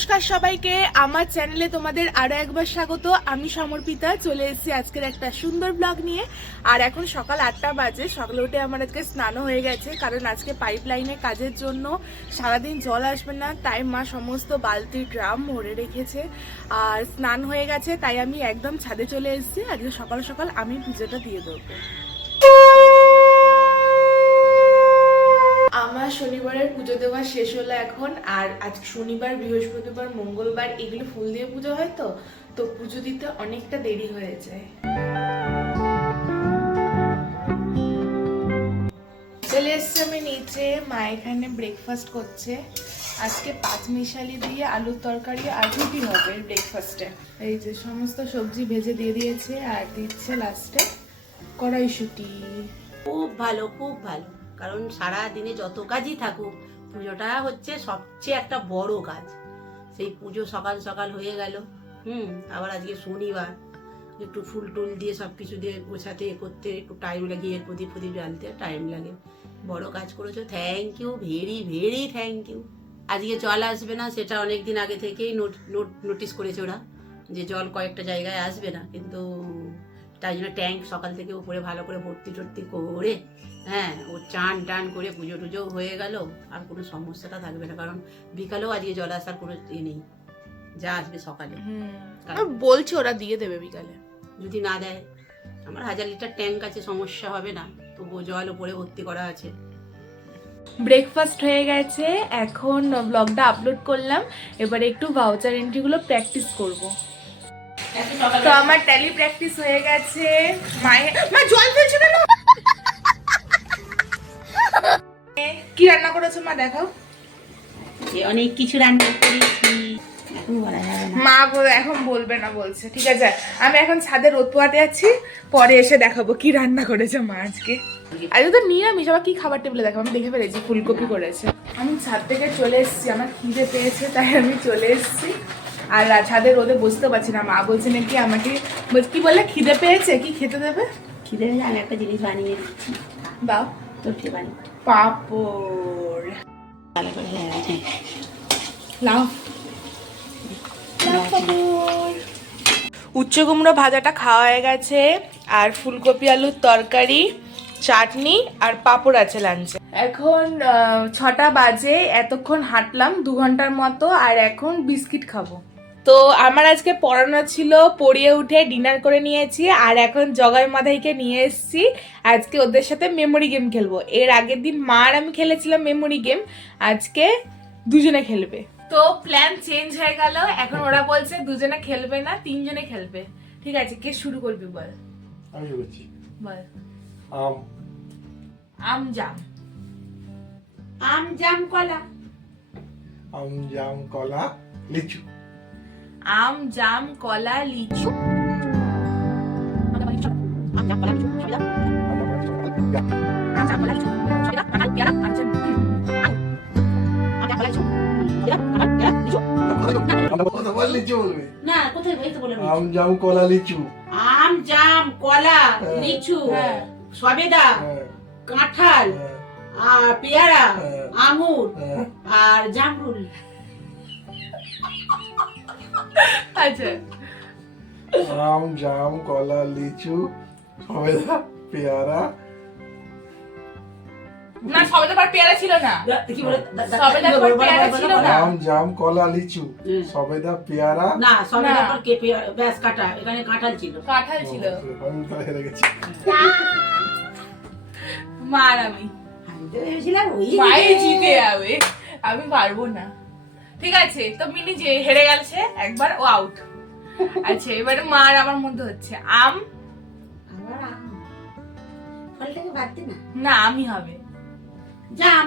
নমস্কার সবাইকে আমার চ্যানেলে তোমাদের আরো একবার স্বাগত। আমি সমর্পিতা চলে এসেছি আজকের একটা সুন্দর ব্লগ নিয়ে। আর এখন সকাল 8টা বাজে। সকালে উঠে আমার আজকে স্নানও হয়ে গেছে, কারণ আজকে পাইপলাইনে কাজের জন্য সারাদিন জল আসবে না, তাই মা সমস্ত বালতির ড্রাম ভরে রেখেছে। আর স্নান হয়ে গেছে, তাই আমি একদম ছাদে চলে এসেছি। আজকে সকাল সকাল আমি পুজোটা দিয়ে দেবো। আমার শনিবারের পুজো দেওয়া শেষ হলো এখন। আর আজ শনিবার, বৃহস্পতিবার, মঙ্গলবার এগুলো ফুল দিয়ে পুজো হয়, তো পুজো দিতে অনেকটা দেরি হয়ে যায়। চলে এসছি আমি নিচে। মা এখানে ব্রেকফাস্ট করছে। আজকে পাঁচমিশালি দিয়ে আলুর তরকারি আর রুটি হবে ব্রেকফাস্টে। এই যে সমস্ত সবজি ভেজে দিয়ে দিয়েছে, আর দিচ্ছে লাস্টে কড়াইশুঁটি। খুব ভালো, খুব ভালো। কারণ সারা দিনে যত কাজই থাকুক, পুজোটা হচ্ছে সবচেয়ে একটা বড় কাজ। সেই পুজো সকাল সকাল হয়ে গেল। আবার আজকে শনিবার, একটু ফুল টুল দিয়ে সবকিছু দিয়ে গোছাতে করতে একটু টাইম লাগে, এর প্রদীপ প্রদীপ জ্বালতে টাইম লাগে। বড় কাজ করেছো, thank you, very very thank you. আজকে জল আসবে না সেটা অনেকদিন আগে থেকেই নোটিস করেছে ওরা, যে জল কয়েকটা জায়গায় আসবে না, কিন্তু তাই জন্য ট্যাঙ্ক সকাল থেকে উপরে ভালো করে ভর্তি টর্তি করে, ও চান টান করে পুজো টুজো হয়ে গেল। আর কোনো সমস্যাটা থাকবে না, কারণ বিকালেও আজকে জল আসার কোনো নেই, যা আসবে সকালে। বলছে ওরা দিয়ে দেবে বিকালে। যদি না দেয়, আমার 1000 লিটার ট্যাঙ্ক আছে, সমস্যা হবে না, তবুও জল উপরে ভর্তি করা আছে। ব্রেকফাস্ট হয়ে গেছে, এখন ব্লগটা আপলোড করলাম। এবারে একটু ভাউচার এন্ট্রিগুলো প্র্যাকটিস করব। তো আমার ট্যালি প্র্যাকটিস হয়ে গেছে। মা জল ফেলছো কেন? কি রান্না করেছো মা দেখাও। অনেক কিছু রান্না করেছি, এখন বলা যাবে না। মা এখন বলবে না বলছে। ঠিক আছে, আমি এখন ছাদে রোদ পোয়াতে আছি, পরে এসে দেখাবো কি রান্না করেছে মা আজকে। আজকে তো নিরামিষ, আবার কি খাবার টেবিলে দেখাবো। আমি দেখে ফেলেছি ফুলকপি করেছে। আমি ছাদ থেকে চলে এসেছি, আমার খিদে পেয়েছে তাই আমি চলে এসেছি। আর ছাদে রোদে বসতে পারছি না। মা বলছে নাকি আমাকে, কি বলে, খিদে পেয়েছে, কি খেতে দেবে? খিদে পেলে আমি একটা জিনিস বানিয়ে দিচ্ছি। বাও, তোর কি বানিয়ে? পাপড়। ভালো করে হয়ে গেছে। লাউ উচ্চ কুমড়ো ভাজাটা খাওয়া হয়ে গেছে, আর ফুলকপি আলুর তরকারি, চাটনি আর পাঁপড় আছে লাঞ্চে। এখন 6টা বাজে। এতক্ষণ হাঁটলাম 2 ঘন্টার মতো, আর এখন বিস্কিট খাবো। তো আমার আজকে পড়ানো ছিল, পড়িয়ে উঠে ডিনার করে নিয়েছি। আর এখন জগাই মাথাইকে নিয়ে এসেছি, আজকে ওদের সাথে মেমোরি গেম খেলবো। এর আগের দিন মা আর আমি খেলেছিলাম মেমোরি গেম, আজকে দুজনে খেলবে। তো প্ল্যান চেঞ্জ হয়ে গেল, এখন ওরা বলছে দুজনে খেলবে না, 3 জনে খেলবে। ঠিক আছে, কে শুরু করবি বল? আমি শুরু করছি। বল। আম আম জাম। আম জাম কলা। আম জাম কলা লিচু। আম জাম কলা লিচু। আম জাম কলা লিচু। আম জাম কলা লিচু। না, কোথায় বলতে বলে? আম জাম কলা লিচু। আম জাম কলা লিচু, সবেদা, কাঁঠাল, আর পেয়ারা, আঙুর আর জামরুল। আচ্ছা, আম জাম কলা লিচু সবেদা পেয়ারা। না, সবেদা পর পেয়ারা ছিল না। কি বলে? সবেদা পর পেয়ারা ছিল না। আম জাম কলা লিচু সবেদা পেয়ারা। না, সবেদা পর কে পেয়ারা, ব্যাস কাটা, এখানে কাঁঠাল ছিল। কাঁঠাল ছিল। আমি তো হেরে গেছি। মা আর আমি। আমি তো ভেবেছিলাম মাই জিতে যাবে, আমি পারবো না। ঠিক আছে, তো মিনি যে হেরে গেছে একবার, ও আউট। আচ্ছা, এবারে মা আর আমার মধ্যে হচ্ছে আম। আমার আম, ফলটাকে বাদ দে না। না, আমি হবে জাম।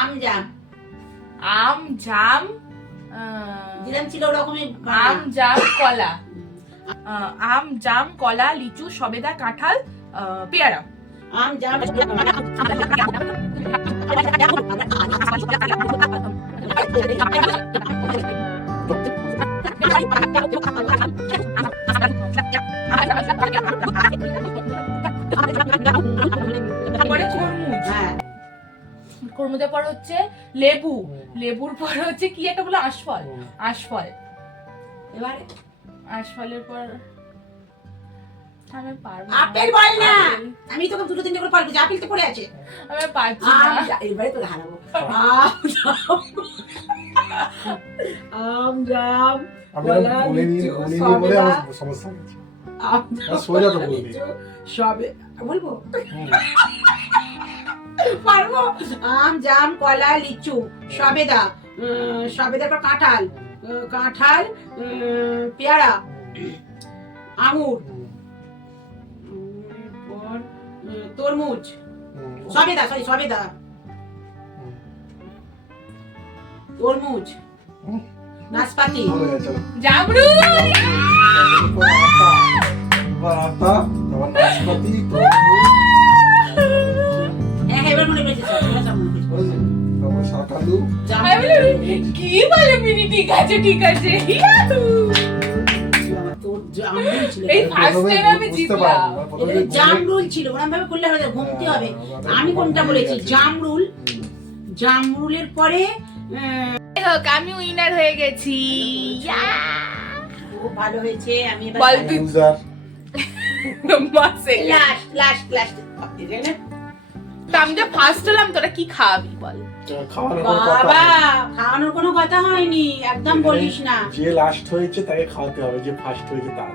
আম জাম। আম জাম, যেরকম ছিল ওরকমই। আম জাম কলা, আম জাম কলা লিচু সবেদা কাঁঠাল পেয়ারা। আম জাম তরমুজের পর হচ্ছে লেবু, লেবুর পর হচ্ছে কি একটা বলে আশফল, আশফল, এবারে আশফলের পর আমি পারবো না। আপেল বল না, আপেল। আমি তোকে দুটো তিনটে করে পারবো, যে আপেল তো পড়ে আছে। আমি পারছি না। এবারে তোকে হারাবো। আম জাম আমি বলে নিয়ে বলে আমার সমস্যা হয়েছে। সোজা তো বলবি। সবে বলবো হুম। পারবো। আম জাম কলা লিচু সবেদা, সবেদার পর কাঁঠাল, কাঁঠাল পেয়ারা আঙুর, পর তরমুজ, সবেদা সরি সবেদা, তরমুজ, নাশপাতি, বলে গেছে। জামরুল। আতা, তারপর নাশপাতি, তরমুজ, হ্যাঁ এবার মনে পেয়েছি সব, এবার সব মনে পেয়েছি। বুঝলি? তারপর শাকালু, জাম, আমি বলি, কি বলে মিনি? ঠিক আছে ঠিক আছে। ইয়াহু! তোর জামরুল ছিল, এই ফার্স্ট টাইম আমি বুঝতে জিতলাম। পারবো না, প্রথমে বলে- জামরুল ছিল, ওরকম ভাবে করলে হবে, ঘুমতে হবে। আমি কোনটা বলেছি? জামরুল, জামরুলের পরে যাই হোক, আমি উইনার হয়ে গেছি। ইয়া! খুব ভালো হয়েছে। আমি এবার বল তুই। লুজার। মাসে লাস্ট লাস্ট লাস্ট তো আমি যে ফার্স্ট হলাম, তোরা কি খাওয়াবি বল? খাওয়ানোর কোনো কথা বাবা নেই। খাওয়ানোর কোনো কথা হয়নি, একদম বলিস না। যে লাস্ট হয়েছে তাকে খাওয়াতে হবে, যে ফার্স্ট হয়েছে তার।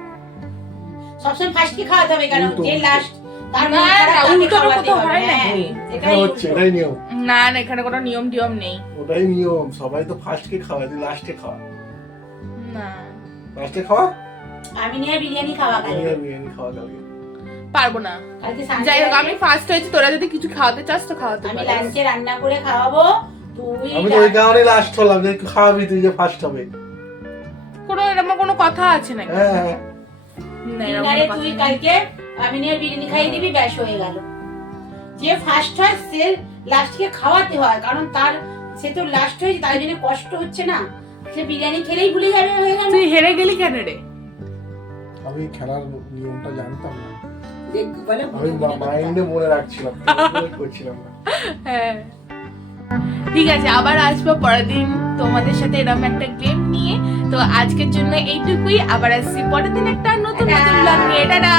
সবসময় ফার্স্ট কি খাওয়াতে হবে কেন? উল্টো, যে উল্টো। লাস্ট তার না, মন খারাপ, না, তাকে উল্টোটা খাওয়াতে কোথাও হবে। হয় না। হ্যাঁ, এটাই এটাই হচ্ছে, উল্টো। এটাই নিয়ম। না না, এখানে কোনো নিয়ম টিয়ম নেই। ওটাই নিয়ম, সবাই তো ফার্স্টকে খাওয়ায়, তুই লাস্টে খাওয়া। না, লাস্টে খাওয়া, আমি নিয়ে বিরিয়ানি খাওয়া গেল বিরিয়ানি খাওয়া যাবে। পারবো না। কালকে যাই হোক, সানডে আমি ফার্স্ট হয়েছি, তোরা যদি কিছু খাওয়াতে চাস তো খাওয়াতে আমি পারিস। লাঞ্চে রান্না করে খাওয়াবো, তুই আমি তো ওই কারণে লাস্ট হলাম, যে খাওয়াবি তুই, যে ফার্স্ট হবে। কোনো এরকম কোনো কথা আছে নাকি? হ্যাঁ হ্যাঁ। না, এরকম ডিনারে কোনো তুই কথা নেই। কালকে আমি নিয়ে বিরিয়ানি খাইয়ে দিবি, ব্যাস হয়ে গেল। যে ফার্স্ট হয় সে লাস্টকে খাওয়াতে হয়, কারণ তার সে তো লাস্ট হয়েছে, তাই জন্য কষ্ট হচ্ছে না, সে বিরিয়ানি খেলেই ভুলে যাবে, হয়ে গেল। তুই হেরে গেলি কেন রে? আমি খেলার নিয়মটা জানতাম না, দেখ বলে আমি মাইন্ডে মনে রাখছিলাম, করছিলাম না। হ্যাঁ, ঠিক আছে, আবার আসবো পরের দিন তোমাদের সাথে এরকম একটা গেম নিয়ে। তো আজকের জন্য এইটুকুই, আবার আসছি পরের দিন একটা নতুন নতুন ব্লগ নিয়ে। টাটা।